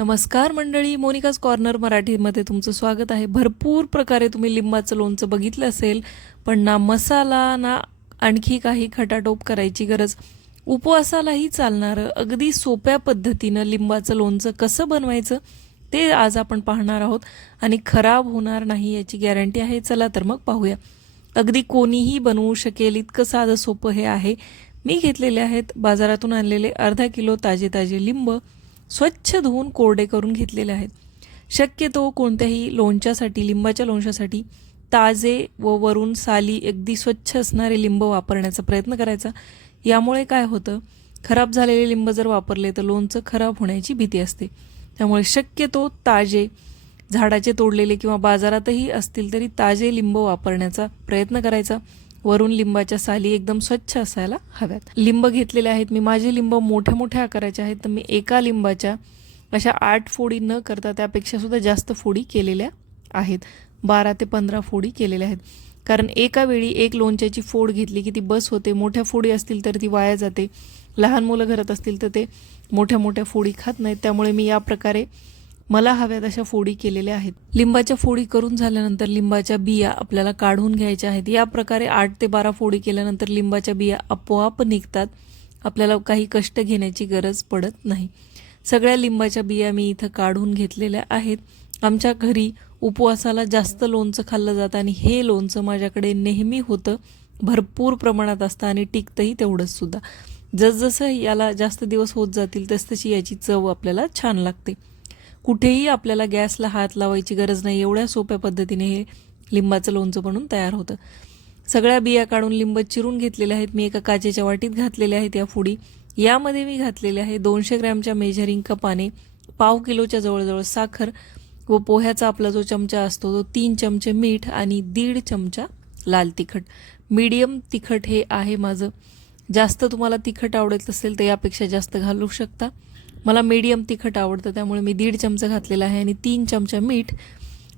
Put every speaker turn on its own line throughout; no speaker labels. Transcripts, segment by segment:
नमस्कार मंडळी Monika's corner मराठीमध्ये तुमचं स्वागत आहे. भरपूर प्रकारे तुम्ही लिंबाचं लोणचं बघितलं असेल पण ना मसाला ना आणखी काही खटाटोप करायची गरज. उपवासालाही चालणारं अगदी सोप्या पद्धतीनं लिंबाचं लोणचं कसं बनवायचं ते आज आपण पाहणार आहोत. आणि खराब होणार नाही याची गॅरंटी आहे चला तर मग पाहूया. अगदी कोणीही बनवू शकेल इतकं साधं सोपं हे आहे. मी घेतलेले आहेत बाजारातून आणलेले अर्धा किलो ताजे ताजे लिंब. स्वच्छ धुवून कोरडे करून घेतलेले आहेत. शक्यतो कोणत्याही लोणच्यासाठी लिंबाच्या लोणच्यासाठी ताजे व वरून साली अगदी स्वच्छ असणारे लिंब वापरण्याचा प्रयत्न करायचा. यामुळे काय होतं? खराब झालेले लिंब जर वापरले तर लोणचं खराब होण्याची भीती असते. त्यामुळे शक्यतो ताजे झाडाचे तोडलेले किंवा बाजारातही असतील तरी ताजे लिंब वापरण्याचा प्रयत्न करायचा. वरून लिंबाच्या साली एकदम स्वच्छ असायला हव्यात. लिंब घेतलेले आहेत. मी माझे लिंब मोठ्या मोठ्या आकाराचे आहेत. तर मी एका लिंबाच्या अशा आठ फोडी न करता त्यापेक्षा सुद्धा जास्त फोडी केलेल्या आहेत. बारा ते पंधरा फोडी केलेल्या आहेत. कारण एका वेळी एक लोणच्याची फोड घेतली की ती बस होते. मोठ्या फोडी असतील तर ती वाया जाते. लहान मुलं घरात असतील तर ते मोठ्या मोठ्या फोडी खात नाहीत. त्यामुळे मी या प्रकारे मला हव्या तशा फोडी केलेल्या आहेत. लिंबाच्या फोडी करून झाल्यानंतर लिंबाच्या बिया आपल्याला काढून घ्यायच्या आहेत. या प्रकारे आठ ते बारा फोडी केल्यानंतर लिंबाच्या बिया आपोआप निघतात. आपल्याला काही कष्ट घेण्याची गरज पडत नाही. सगळ्या लिंबाच्या बिया मी इथं काढून घेतलेल्या आहेत. आमच्या घरी उपवासाला जास्त लोणचं खाल्लं जातं आणि हे लोणचं माझ्याकडे नेहमी होतं. भरपूर प्रमाणात असतं आणि टिकतंही तेवढंच सुद्धा. जसजसं याला जास्त दिवस होत जातील तसतशी याची चव आपल्याला छान लागते. कुठेही आपल्याला गॅसला हात लावायची गरज नाही. एवढ्या सोप्या पद्धतीने हे लिंबाचं लोणचं बनून तयार होतं. सगळ्या बिया काढून लिंब चिरून घेतलेल्या आहेत. मी एका काचेच्या वाटीत घातलेल्या आहेत या फुडी. यामध्ये मी घातलेले आहे दोनशे ग्रॅमच्या मेजरिंग कपाने पाव किलोच्या जवळजवळ साखर व पोह्याचा आपला जो चमचा असतो तो तीन चमचे मीठ आणि दीड चमचा लाल तिखट. मीडियम तिखट हे आहे माझं. जास्त तुम्हाला तिखट आवडत असेल तर यापेक्षा जास्त घालू शकता. मला मीडियम तिखट आवडतं त्यामुळे मी दीड चमचा घातलेला आहे आणि तीन चमचा मीठ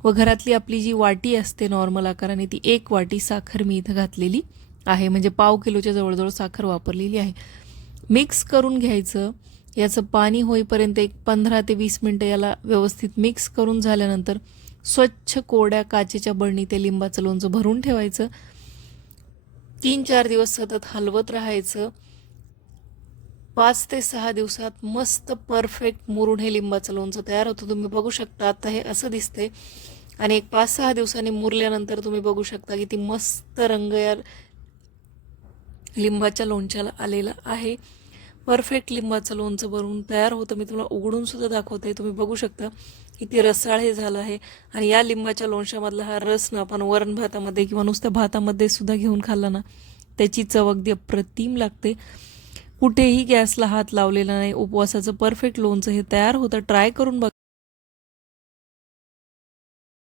व घरातली आपली जी वाटी असते नॉर्मल आकाराने ती एक वाटी साखर मी इथं घातलेली आहे. म्हणजे पाव किलोच्या जवळजवळ साखर वापरलेली आहे. मिक्स करून घ्यायचं. याचं पाणी होईपर्यंत एक पंधरा ते वीस मिनटं याला व्यवस्थित मिक्स करून झाल्यानंतर स्वच्छ कोड्या काचेच्या बरणी ते लिंबाचं लोणचं भरून ठेवायचं. तीन चार दिवस सतत हलवत राहायचं. पाच ते सहा दिवसात मस्त परफेक्ट मुरून हे लिंबाचं लोणचं तयार होतं. तुम्ही बघू शकता आता हे असं दिसते आणि एक पाच सहा दिवसांनी मुरल्यानंतर तुम्ही बघू शकता की ती मस्त रंग या लिंबाच्या लोणच्याला आलेलं आहे. परफेक्ट लिंबाचं लोणचं बनवून तयार होतं. मी तुम्हाला उघडून सुद्धा दाखवते. तुम्ही बघू शकता किती रसाळ हे झालं आहे. आणि या लिंबाच्या लोणच्यामधला हा रस ना आपण वरण भातामध्ये किंवा नुसत्या भातामध्ये सुद्धा घेऊन खाल्ला ना त्याची चव अगदी अप्रतिम लागते. कुठेही गॅसला हात लावलेला नाही. उपवासाचं परफेक्ट लोणचं हे तयार होतं. ट्राय करून बघ.